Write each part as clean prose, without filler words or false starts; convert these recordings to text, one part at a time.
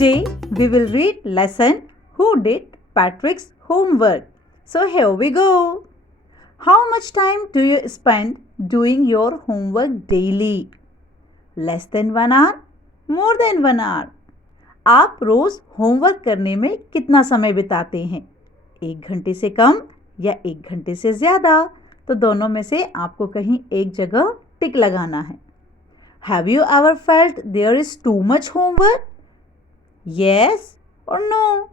Today we will read lesson Who Did Patrick's Homework. So here we go. How much time do you spend doing your homework daily? Less than 1 hour? More than 1 hour? आप रोज homework करने में कितना समय बिताते हैं? 1 घंटे से कम या 1 घंटे से ज़्यादा? तो दोनों में से आपको कहीं एक जगह टिक लगाना है. Have you ever felt there is too much homework? Yes or no?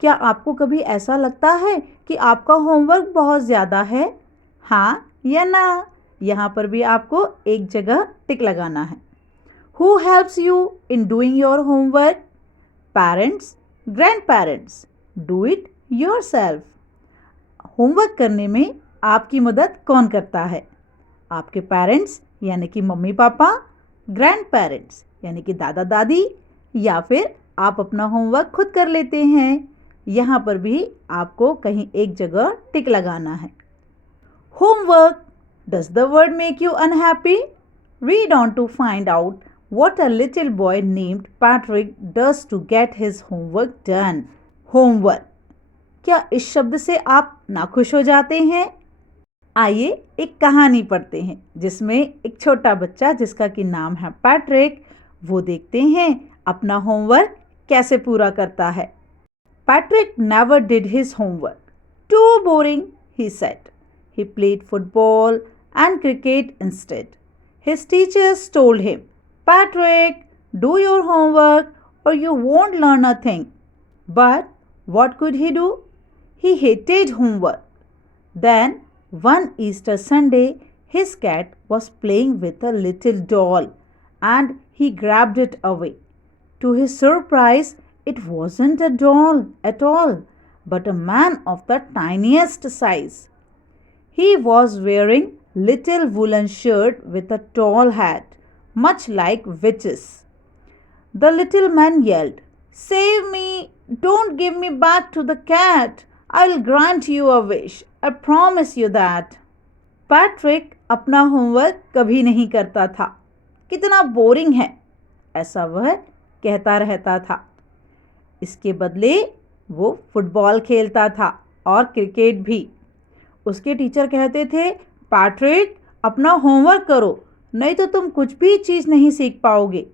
क्या आपको कभी ऐसा लगता है कि आपका होमवर्क बहुत ज़्यादा है? हाँ या ना? यहाँ पर भी आपको एक जगह टिक लगाना है. Who helps you in doing your homework? Parents, grandparents. Do it yourself. Homework करने में आपकी मदद कौन करता है? आपके पेरेंट्स यानी कि मम्मी पापा, ग्रैंड पेरेंट्स यानी कि दादा दादी, या फिर आप अपना होमवर्क खुद कर लेते हैं. यहाँ पर भी आपको कहीं एक जगह टिक लगाना है. Homework. Does the word make you unhappy? Read on to find out what a little boy named Patrick does to get his homework done. Homework. क्या इस शब्द से आप नाखुश हो जाते हैं? आइए एक कहानी पढ़ते हैं जिसमें एक छोटा बच्चा जिसका कि नाम है पैट्रिक, वो देखते हैं अपना होमवर्क कैसे पूरा करता है. Patrick never did his homework. Too boring, he said. He played football and cricket instead. His teachers told him, Patrick, do your homework or you won't learn a thing. But what could he do? He hated homework. Then one Easter Sunday, his cat was playing with a little doll and he grabbed it away. To his surprise, it wasn't a doll at all, but a man of the tiniest size. He was wearing little woolen shirt with a tall hat, much like witches. The little man yelled, Save me! Don't give me back to the cat! I'll grant you a wish. I promise you that. Patrick अपना homework कभी नहीं करता था. कितना boring है, ऐसा वह कहता रहता था. इसके बदले वो फुटबॉल खेलता था और क्रिकेट भी. उसके टीचर कहते थे, पैट्रिक अपना होमवर्क करो, नहीं तो तुम कुछ भी चीज़ नहीं सीख पाओगे.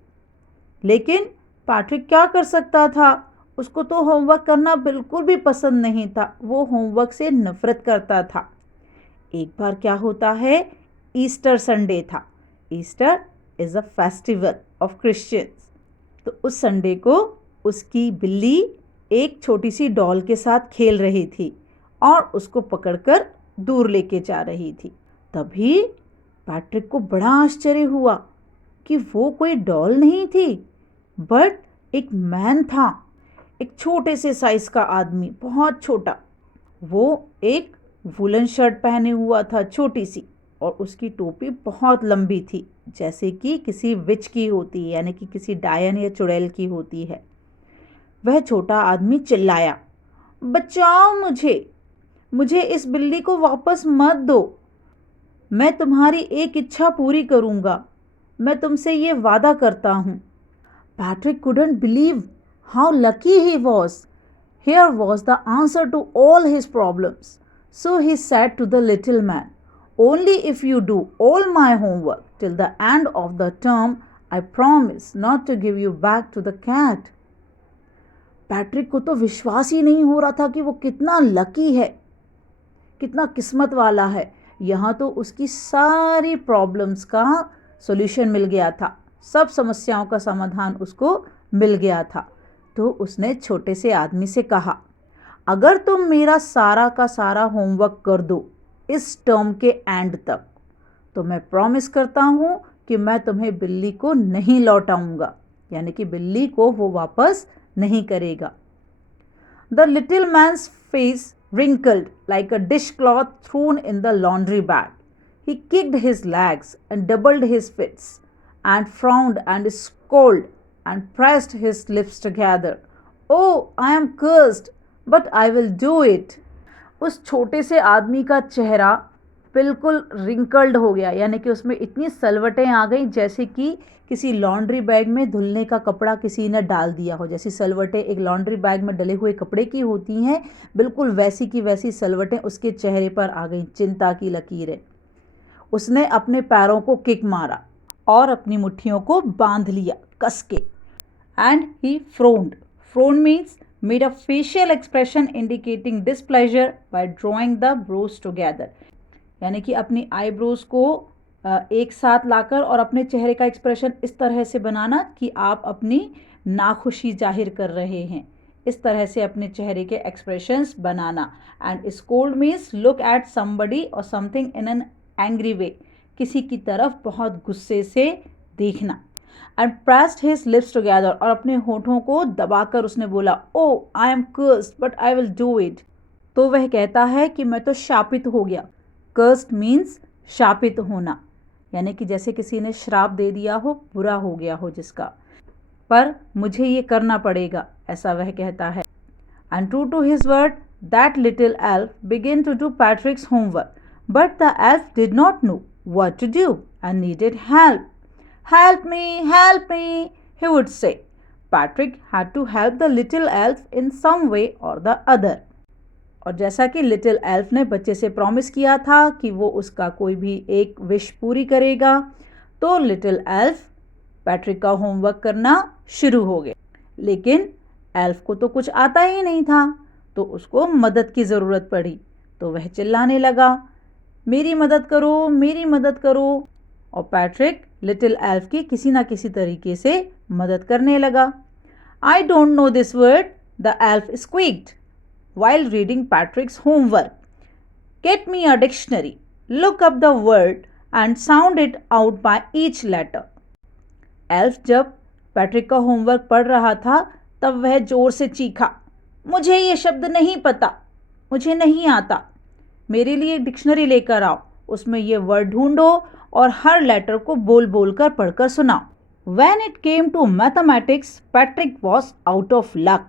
लेकिन पैट्रिक क्या कर सकता था? उसको तो होमवर्क करना बिल्कुल भी पसंद नहीं था. वो होमवर्क से नफरत करता था. एक बार क्या होता है, ईस्टर संडे था. Easter is a festival of Christians. तो उस संडे को उसकी बिल्ली एक छोटी सी डॉल के साथ खेल रही थी और उसको पकड़कर दूर लेके जा रही थी. तभी पैट्रिक को बड़ा आश्चर्य हुआ कि वो कोई डॉल नहीं थी, बट एक मैन था. एक छोटे से साइज का आदमी, बहुत छोटा. वो एक वुलन शर्ट पहने हुआ था, छोटी सी, और उसकी टोपी बहुत लंबी थी, जैसे कि किसी विच की होती है, यानी कि किसी डायन या चुड़ैल की होती है. वह छोटा आदमी चिल्लाया, बचाओ मुझे इस बिल्ली को वापस मत दो. मैं तुम्हारी एक इच्छा पूरी करूँगा. मैं तुमसे ये वादा करता हूँ. Patrick couldn't believe how lucky he was. Here was the answer to all his problems. So he said to the little man, Only if you do all my homework till the end of the term, I promise not to give you back to the cat. Patrick को तो विश्वास ही नहीं हो रहा था कि वो कितना लकी है, कितना किस्मत वाला है. यहाँ तो उसकी सारी प्रॉब्लम्स का सॉल्यूशन मिल गया था. सब समस्याओं का समाधान उसको मिल गया था. तो उसने छोटे से आदमी से कहा, अगर तुम मेरा सारा का सारा होमवर्क कर दो इस टर्म के एंड तक, तो मैं प्रॉमिस करता हूँ कि मैं तुम्हें बिल्ली को नहीं लौटाऊंगा, यानी कि बिल्ली को वो वापस नहीं करेगा. The little man's face wrinkled like a dishcloth thrown in the laundry bag. He kicked his legs and doubled his fists and frowned and scolded and pressed his lips together. Oh, I am cursed, but I will do it. उस छोटे से आदमी का चेहरा बिल्कुल wrinkled हो गया, यानी कि उसमें इतनी सलवटें आ गई जैसे कि किसी लॉन्ड्री बैग में धुलने का कपड़ा किसी ने डाल दिया हो। जैसी सलवटें एक लॉन्ड्री बैग में डले हुए कपड़े की होती हैं, बिल्कुल वैसी की वैसी सलवटें उसके चेहरे पर आ गई, चिंता की लकीरें। उसने अपने पैरों को किक मारा और अपनी मुट्ठियों को बांध लिया कस के। And he frowned. Frown means made a facial expression indicating displeasure by drawing the brows together, यानी कि अपनी आईब्रोज को एक साथ लाकर और अपने चेहरे का एक्सप्रेशन इस तरह से बनाना कि आप अपनी नाखुशी जाहिर कर रहे हैं। इस तरह से अपने चेहरे के एक्सप्रेशंस बनाना। And scowled means look at somebody और something in an angry way, किसी की तरफ बहुत गुस्से से देखना। And pressed his lips together, और अपने होठों को दबाकर उसने बोला, oh I am cursed but I will do it. तो वह कहता है कि मैं तो शापित हो गया। कर्स्ड मीन्स शापित होना, यानी कि जैसे किसी ने श्राप दे दिया हो, बुरा हो गया हो जिसका, पर मुझे ये करना पड़ेगा, ऐसा वह कहता है। And true to his word that little elf began to do Patrick's homework, but the elf did not know what to do and needed help. Help me, he would say. Patrick had to help the little elf in some way or the other. और जैसा कि little elf ने बच्चे से promise किया था कि वो उसका कोई भी एक विश पूरी करेगा, तो लिटिल एल्फ पैट्रिक का होमवर्क करना शुरू हो गए। लेकिन एल्फ को तो कुछ आता ही नहीं था, तो उसको मदद की ज़रूरत पड़ी। तो वह चिल्लाने लगा, मेरी मदद करो, मेरी मदद करो। और पैट्रिक लिटिल एल्फ की किसी ना किसी तरीके से मदद करने लगा। I don't know this word, the elf squeaked while reading Patrick's homework. Get me a dictionary, look up the word and sound it out by each letter. Elf जब पैट्रिक का होमवर्क पढ़ रहा था तब वह जोर से चीखा, मुझे ये शब्द नहीं पता, मुझे नहीं आता, मेरे लिए डिक्शनरी लेकर आओ, उसमें ये वर्ड ढूंढो और हर लेटर को बोल बोल कर पढ़कर सुनाओ। When it came to mathematics, Patrick was out of luck.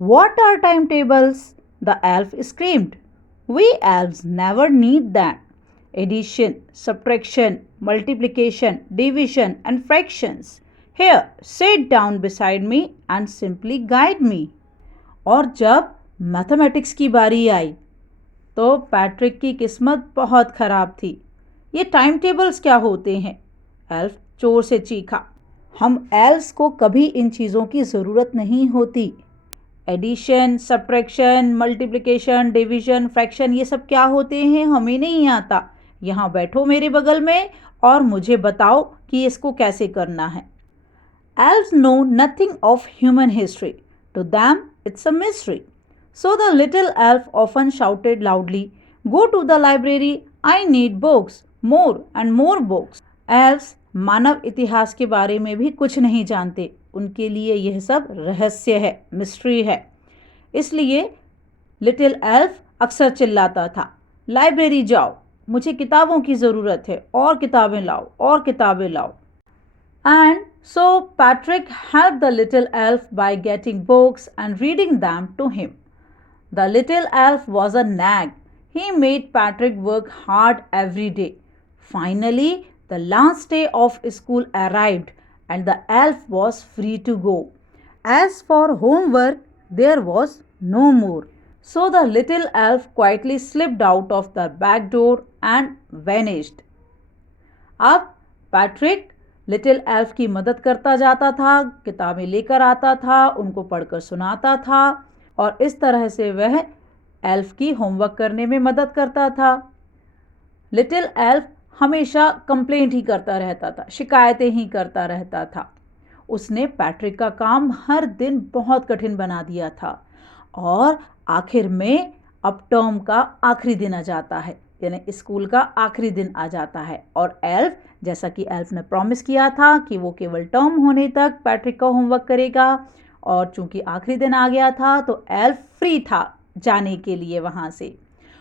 What are timetables? The elf screamed. We elves never need that. Addition, subtraction, multiplication, division and fractions. Here, sit down beside me and simply guide me. और जब mathematics की बारी आई तो Patrick की किस्मत बहुत ख़राब थी। ये टाइम टेबल्स क्या होते हैं? एल्फ जोर से चीखा। हम एल्फ्स को कभी इन चीज़ों की ज़रूरत नहीं होती। Addition, subtraction, multiplication, division, fraction, ये सब क्या होते हैं हमें नहीं आता। यहाँ बैठो मेरे बगल में और मुझे बताओ कि इसको कैसे करना है। Elves know nothing of human history. To them, it's a mystery. So the little elf often shouted loudly, Go to the library, I need books, more and more books. Elves मानव इतिहास के बारे में भी कुछ नहीं जानते, उनके लिए यह सब रहस्य है, मिस्ट्री है। इसलिए लिटिल एल्फ अक्सर चिल्लाता था, लाइब्रेरी जाओ, मुझे किताबों की ज़रूरत है, और किताबें लाओ, और किताबें लाओ। And so Patrick helped the little elf by getting books and reading them to him. The little elf was a nag. He made Patrick work hard every day. Finally, the last day of school arrived and the elf was free to go. As for homework, there was no more. So the little elf quietly slipped out of the back door and vanished. अब Patrick little elf की मदद करता जाता था, किताबें लेकर आता था, उनको पढ़कर सुनाता था और इस तरह से वह एल्फ की होमवर्क करने में मदद करता था। लिटिल एल्फ हमेशा कंप्लेंट ही करता रहता था, शिकायतें ही करता रहता था। उसने पैट्रिक का काम हर दिन बहुत कठिन बना दिया था और आखिर में अब टर्म का आखिरी दिन आ जाता है, यानी स्कूल का आखिरी दिन आ जाता है और एल्फ, जैसा कि एल्फ ने प्रॉमिस किया था कि वो केवल टर्म होने तक पैट्रिक का होमवर्क करेगा, और चूंकि आखिरी दिन आ गया था तो एल्फ फ्री था जाने के लिए वहाँ से।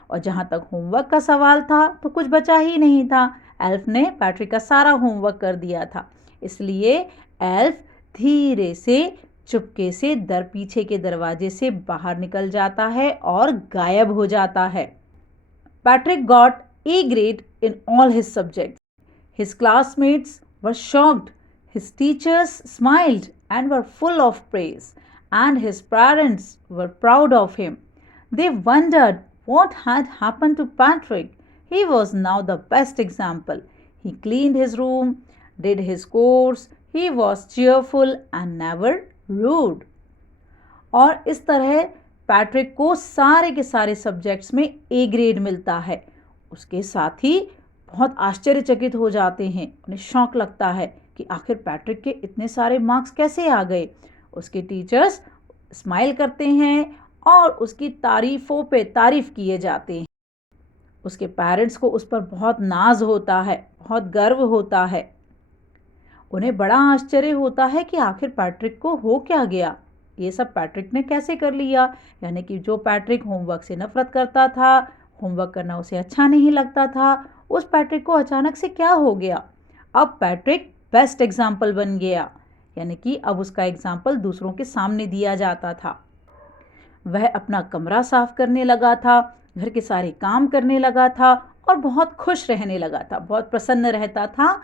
और जहाँ तक होमवर्क का सवाल था तो कुछ बचा ही नहीं था, एल्फ ने पैट्रिक का सारा होमवर्क कर दिया था। इसलिए एल्फ धीरे से चुपके से पीछे के दरवाजे से बाहर निकल जाता है और गायब हो जाता है। Patrick got A grade in all his subjects. His classmates were shocked. His teachers smiled and were full of praise, and his parents were proud of him. They wondered what had happened to Patrick. He was now the best example. He cleaned his room, did his course, he was cheerful and never rude. और इस तरह Patrick को सारे के सारे subjects में A grade मिलता है। उसके साथ ही बहुत आश्चर्यचकित हो जाते हैं, उन्हें शौक लगता है कि आखिर पैट्रिक के इतने सारे मार्क्स कैसे आ गए। उसके टीचर्स स्माइल करते हैं और उसकी तारीफ़ों पे तारीफ़ किए जाते हैं। उसके पेरेंट्स को उस पर बहुत नाज होता है, बहुत गर्व होता है। उन्हें बड़ा आश्चर्य होता है कि आखिर पैट्रिक को हो क्या गया, ये सब पैट्रिक ने कैसे कर लिया। यानी कि जो पैट्रिक होमवर्क से नफरत करता था, होमवर्क करना उसे अच्छा नहीं लगता था, उस पैट्रिक को अचानक से क्या हो गया। अब पैट्रिक बेस्ट एग्जाम्पल बन गया, यानी कि अब उसका एग्जाम्पल दूसरों के सामने दिया जाता था। वह अपना कमरा साफ करने लगा था, घर के सारे काम करने लगा था और बहुत खुश रहने लगा था, बहुत प्रसन्न रहता था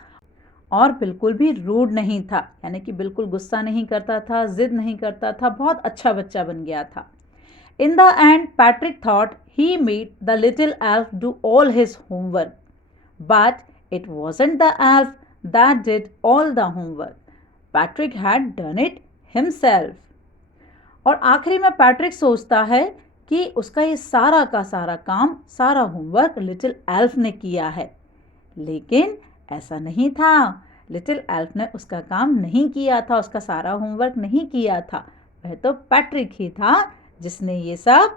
और बिल्कुल भी रूड नहीं था, यानी कि बिल्कुल गुस्सा नहीं करता था, जिद नहीं करता था, बहुत अच्छा बच्चा बन गया था। In the end, Patrick thought he made the little elf do all his homework. But it wasn't the elf that did all the homework. Patrick had done it himself. और आखिरी में पैट्रिक सोचता है कि उसका ये सारा का सारा काम, सारा होमवर्क लिटिल एल्फ ने किया है। लेकिन ऐसा नहीं था। लिटिल एल्फ ने उसका काम नहीं किया था, उसका सारा होमवर्क नहीं किया था। वह तो पैट्रिक ही था जिसने ये सब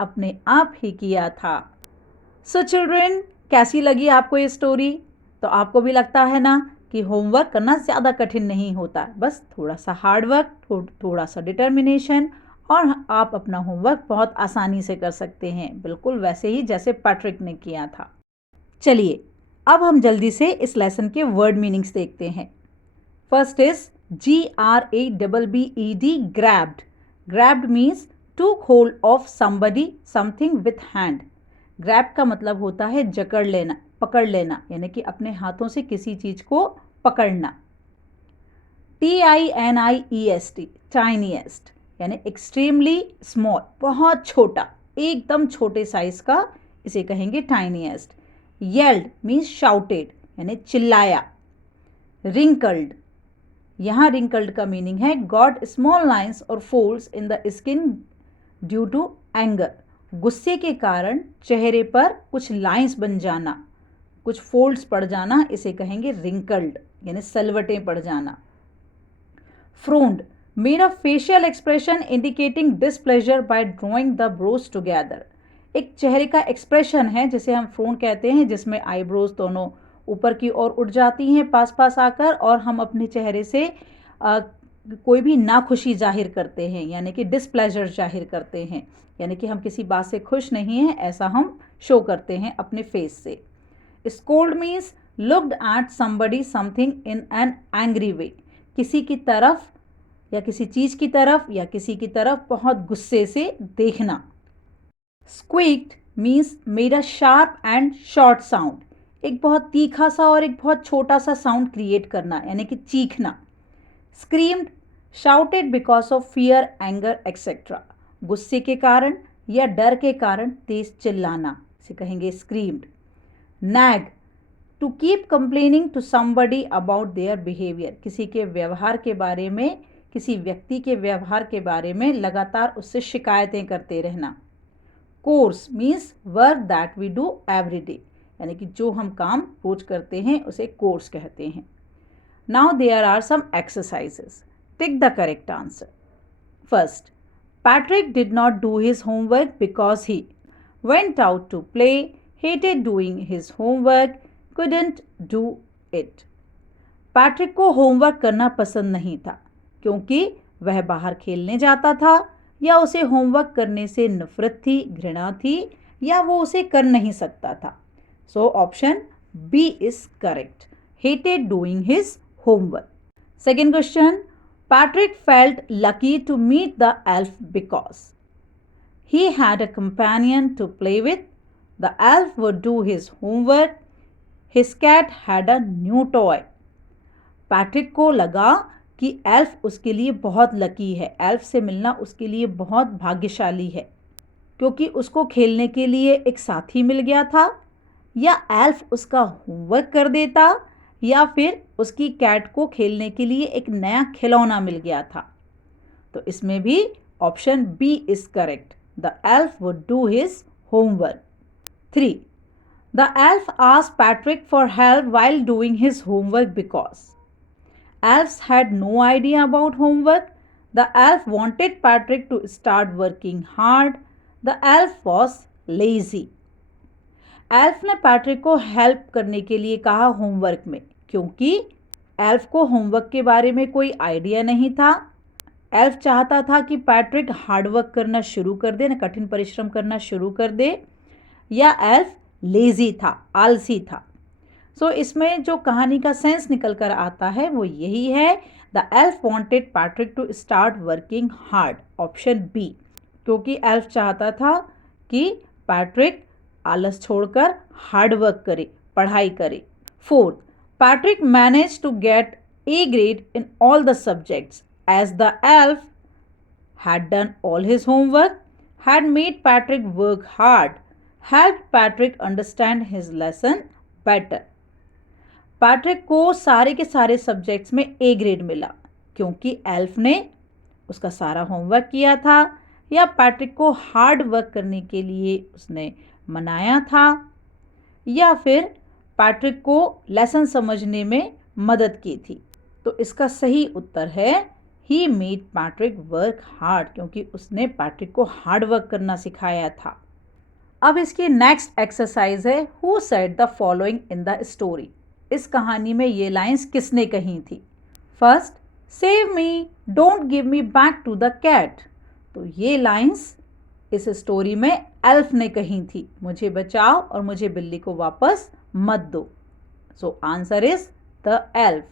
अपने आप ही किया था। सो चिल्ड्रन, कैसी लगी आपको ये स्टोरी? तो आपको भी लगता है ना कि होमवर्क करना ज़्यादा कठिन नहीं होता, बस थोड़ा सा हार्डवर्क, थोड़ा सा डिटर्मिनेशन और आप अपना होमवर्क बहुत आसानी से कर सकते हैं, बिल्कुल वैसे ही जैसे पैट्रिक ने किया था। चलिए अब हम जल्दी से इस लेसन के वर्ड मीनिंग्स देखते हैं। First is GRABBED, grabbed. Grabbed means took hold of somebody, something with hand. Grab का मतलब होता है जकड़ लेना, पकड़ लेना, यानी कि अपने हाथों से किसी चीज को पकड़ना। TINIEST, टाइनीएस्ट, यानी एक्सट्रीमली स्मॉल, बहुत छोटा, एकदम छोटे साइज का, इसे कहेंगे टाइनीएस्ट। येल्ड मीन्स शाउटेड, यानी चिल्लाया। रिंकल्ड, यहाँ रिंकल्ड का मीनिंग है गॉट स्मॉल लाइन्स और folds in the skin due to anger. गुस्से के कारण चेहरे पर कुछ लाइंस बन जाना, कुछ फोल्ड्स पड़ जाना, इसे कहेंगे रिंकल्ड, यानी सलवटें पड़ जाना। Frowned, made a facial expression indicating displeasure by drawing the brows together. एक चेहरे का एक्सप्रेशन है जिसे हम फ्रोन कहते हैं, जिसमें आईब्रोज दोनों ऊपर की ओर उठ जाती हैं पास पास आकर, और हम अपने चेहरे से कोई भी नाखुशी जाहिर करते हैं, यानी कि डिसप्लेजर जाहिर करते हैं, यानी कि हम किसी बात से खुश नहीं हैं, ऐसा हम शो करते हैं अपने फेस से। Scowled means looked at somebody something in an angry way, किसी की तरफ या किसी चीज की तरफ या किसी की तरफ बहुत गुस्से से देखना। Squeaked means made a sharp and short sound, एक बहुत तीखा सा और एक बहुत छोटा सा साउंड क्रिएट करना, यानी कि चीखना। Screamed, shouted because of fear, anger etcetera, गुस्से के कारण या डर के कारण तेज चिल्लाना, इसे कहेंगे screamed. Nag, to keep complaining to somebody about their behaviour, किसी के व्यवहार के बारे में, किसी व्यक्ति के व्यवहार के बारे में लगातार उससे शिकायतें करते रहना। Course means work that we do every day, यानी कि जो हम काम रोज करते हैं उसे कोर्स कहते हैं। Now there are some exercises, tick the correct answer. First, Patrick did not do his homework because he went out to play, hated doing his homework, couldn't do it. Patrick को homework करना पसंद नहीं था क्योंकि वह बाहर खेलने जाता था, या उसे होमवर्क करने से नफरत थी, घृणा थी, या वो उसे कर नहीं सकता था। So option B is correct, hated doing his homework. Second question, Patrick felt lucky to meet the elf because he had a companion to play with, The elf would do his homework. His cat had a new toy. Patrick को लगा कि elf उसके लिए बहुत lucky है, elf से मिलना उसके लिए बहुत भाग्यशाली है, क्योंकि उसको खेलने के लिए एक साथी मिल गया था, या एल्फ उसका होमवर्क कर देता, या फिर उसकी कैट को खेलने के लिए एक नया खिलौना मिल गया था। तो इसमें भी option B is correct, the elf would do his homework. 3. The elf asked Patrick for help while doing his homework because elves had no idea about homework. The elf wanted Patrick to start working hard. The elf was lazy. Elf ने Patrick को help करने के लिए कहा homework में, क्योंकि elf को homework के बारे में कोई आइडिया नहीं था। एल्फ चाहता था कि पैट्रिक हार्डवर्क करना शुरू कर दे, कठिन परिश्रम करना शुरू कर दे, या एल्फ लेजी था, आलसी था। सो इसमें जो कहानी का सेंस निकल कर आता है वो यही है, the elf wanted Patrick to start working hard, option B, क्योंकि एल्फ चाहता था कि पैट्रिक आलस छोड़कर हार्ड वर्क करे, पढ़ाई करे। 4. Patrick manage to get a grade in all the subjects as the elf had done all his homework, had made Patrick work hard, helped Patrick understand his lesson better. Patrick को सारे के सारे subjects में A grade मिला, क्योंकि elf ने उसका सारा होमवर्क किया था, या पैट्रिक को हार्ड वर्क करने के लिए उसने मनाया था, या फिर पैट्रिक को लेसन समझने में मदद की थी। तो इसका सही उत्तर है ही मेड पैट्रिक वर्क हार्ड, क्योंकि उसने पैट्रिक को हार्ड वर्क करना सिखाया था। अब इसकी नेक्स्ट एक्सरसाइज है who said the following in the story. इस कहानी में ये लाइंस किसने कही थी? First, save me, don't give me back to the cat. तो ये लाइंस इस स्टोरी में एल्फ ने कही थी, मुझे बचाओ और मुझे बिल्ली को वापस मत दो। So answer is the elf.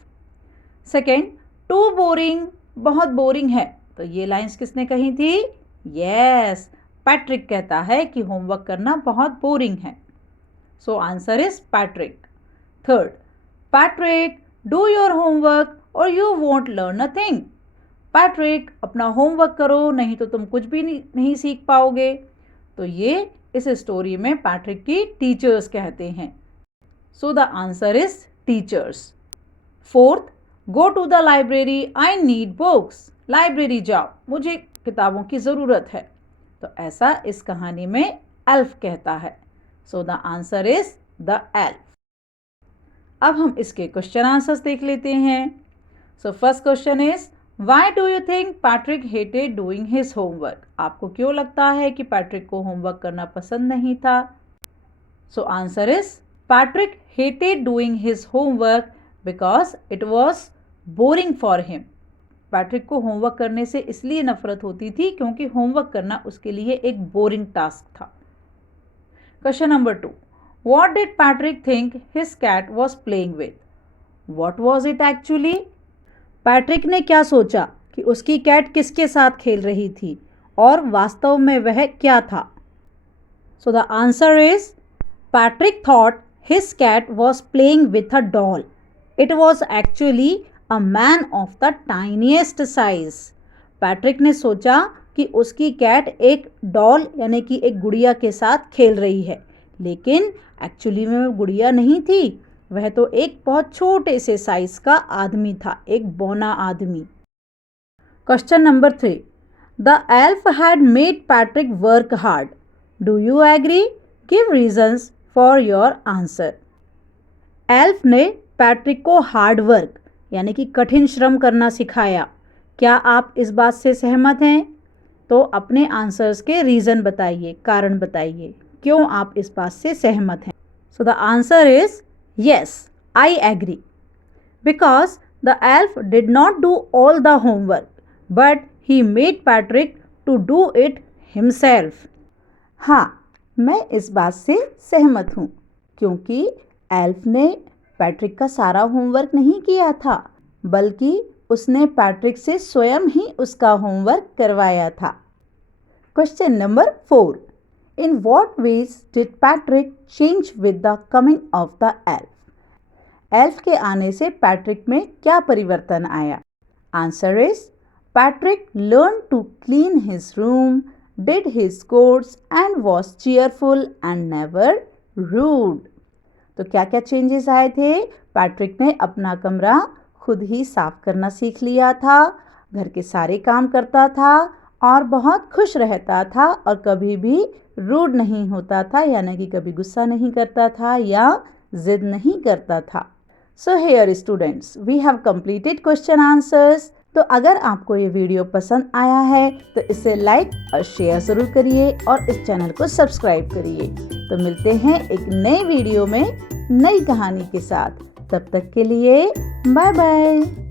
Second, too boring, बहुत बोरिंग है। तो ये लाइंस किसने कही थी? यस, पैट्रिक कहता है कि होमवर्क करना बहुत बोरिंग है। So answer is Patrick. Third, Patrick do your homework or you won't learn a thing. Patrick अपना होमवर्क करो, नहीं तो तुम कुछ भी नहीं सीख पाओगे। तो ये इस स्टोरी में पैट्रिक की टीचर्स कहते हैं। So the answer is teachers. Fourth, go to the library, I need books. Library जाओ, मुझे किताबों की ज़रूरत है। तो ऐसा इस कहानी में एल्फ कहता है। सो the answer is the elf. अब हम इसके क्वेश्चन आंसर्स देख लेते हैं। So first question is, why do you think Patrick hated doing his homework? आपको क्यों लगता है कि पैट्रिक को होमवर्क करना पसंद नहीं था? सो answer is, Patrick hated doing his homework because it was boring for him. Patrick को होमवर्क करने से इसलिए नफरत होती थी क्योंकि होमवर्क करना उसके लिए एक बोरिंग टास्क था। Question number 2, what did Patrick think his cat was playing with? What was it actually? Patrick ने क्या सोचा कि उसकी कैट किसके साथ खेल रही थी और वास्तव में वह क्या था? So the answer is, Patrick thought his cat was playing with a doll. It was actually a man of the tiniest size. Patrick ने सोचा कि उसकी कैट एक डॉल यानी कि एक गुड़िया के साथ खेल रही है, लेकिन एक्चुअली में वह गुड़िया नहीं थी, वह तो एक बहुत छोटे से साइज का आदमी था, एक बौना आदमी। Question number 3, the elf had made Patrick work hard. Do you agree? Give reasons for your answer. Elf ने पैट्रिक को हार्ड वर्क यानी कि कठिन श्रम करना सिखाया। क्या आप इस बात से सहमत हैं? तो अपने आंसर्स के रीज़न बताइए, कारण बताइए, क्यों आप इस बात से सहमत हैं। So the answer is yes, I agree, because the elf did not do all the homework but he made Patrick to do it himself. हाँ, मैं इस बात से सहमत हूँ, क्योंकि एल्फ ने पैट्रिक का सारा होमवर्क नहीं किया था, बल्कि उसने पैट्रिक से स्वयं ही उसका होमवर्क करवाया था. Question number 4, In what ways did Patrick change with the coming of the elf? Elf के आने से पैट्रिक में क्या परिवर्तन आया? Answer is Patrick learn to clean his room, did his course and was cheerful and never rude. तो क्या क्या चेंजेस आए थे? पैट्रिक ने अपना कमरा खुद ही साफ करना सीख लिया था, घर के सारे काम करता था और बहुत खुश रहता था और कभी भी रूड नहीं होता था, यानी कि कभी गुस्सा नहीं करता था या जिद नहीं करता था। So here students, we have completed question answers. तो अगर आपको ये वीडियो पसंद आया है तो इसे लाइक और शेयर ज़रूर करिए और इस चैनल को सब्सक्राइब करिए। तो मिलते हैं एक नए वीडियो में नई कहानी के साथ। तब तक के लिए बाय बाय।